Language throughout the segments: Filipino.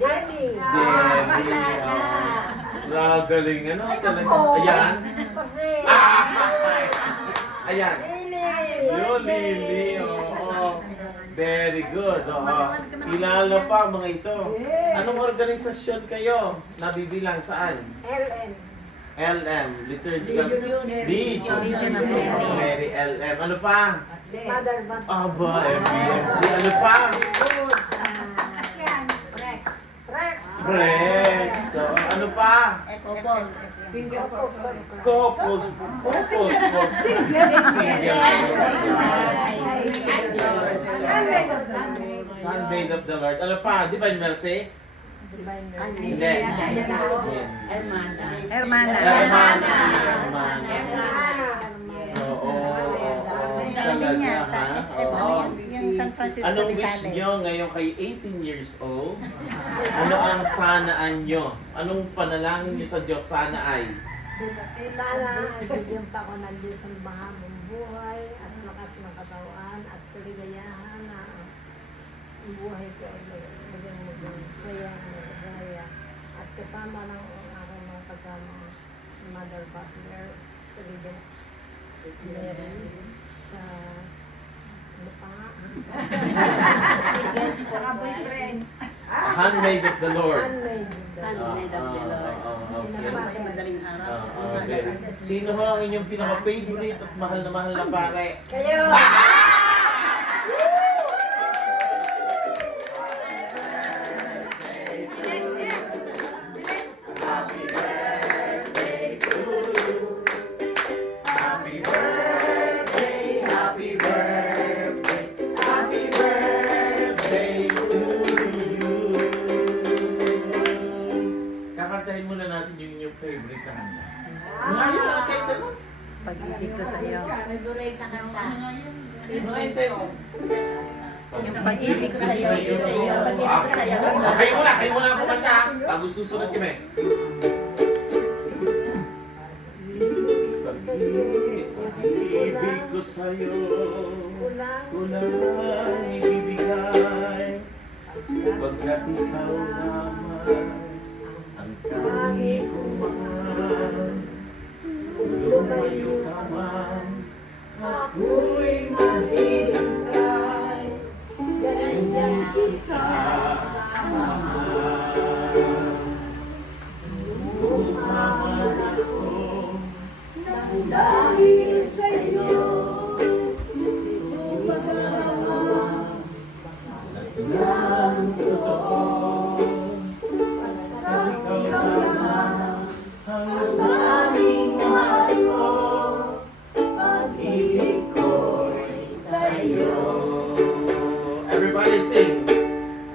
Jenny. Galing, ano? Talaga. Ayan. Ayan. Yun, Lily. Oo. Very good. Oo. Kilala pa mga ito. Anong organisasyon kayo? Nabibilang saan? LN. LM. Liturgical. Legion of Mary. LM. Ano pa? Mother Bat. Aba, FBMG. Ano pa? Rex. Rex. So, ano pa? Kopos. Sunbathe of the Lord. Ano pa? Divine Mercy? Hindi. Hermana. Oo. Sabi niya, sa Talaga, SM, ha? ano Oo. yung San Francisco Anong de wish Sales. nyo ngayon kay 18 years old? Ano ang sanaan nyo? Anong panalangin nyo sa Diyos sana ay? Sana ibigyan pa ko ng Diyos ang mahabang buhay at lakas ng katawan at kaligayahan na ang buhay ko ay maging saya, magagaya. At kasama ng aking mga kasama si Mother Butler, Mary, sa ano pa nga? Saka boyfriend. Handmaid of the Lord. Handmaid of the Lord. Okay. Madaling araw. Okay. Sino ho ang inyong pinaka-favorite at mahal na pare? Kayo! Happy birthday, happy birthday, happy birthday to you. Kakantahin muna natin yung inyong favorite na kanta. Ngayon, kahit ano? Pag-ibig ko sa iyo. Favorite na kanta. Yung pag-ibig ko sa iyo. Kayo muna ang kumanta. Bago susunod kami. Pag-ibig ko sa'yo, kulang ibibigay, pagkat ikaw naman ang tangi kong mahal. Lumayo ka man, ako'y maghihintay, ganyan kita mahal. Lumaman ako dahil sa'yo, hindi ko magagawa ng totoo. Ikaw naman ang aming mahal ko, pag-ibig ko'y sa'yo. Everybody sing!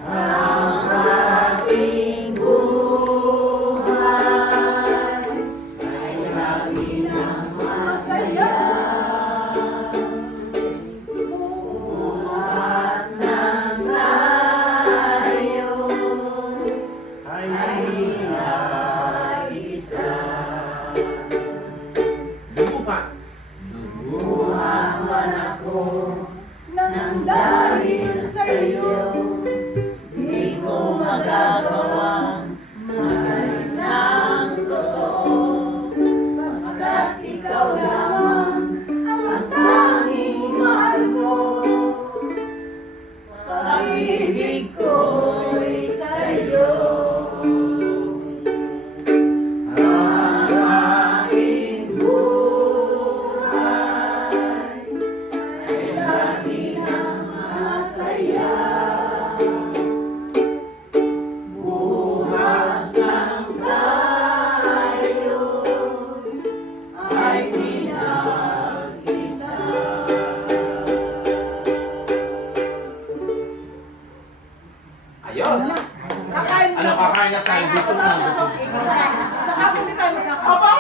Ang ating buhay ay lagi nang masaya. Buhat ng tayo ay nag-isa. Lupa! Lubuhan man ako nang dahil sa'yo, di ko magagawang mahalin ng totoo, pagkat ikaw lamang ang tanging mahal ko. Pag-ibig ko'y sa'yo. Ang aking buhay ay lagi nang masaya. Buhat ng tayo ay pinag-isa. Ayos! Ano kakain na tayo dito na? Saka kung di tayo magkakaroon. Aba!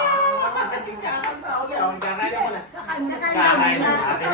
Kakain na muna. Kakain na muna.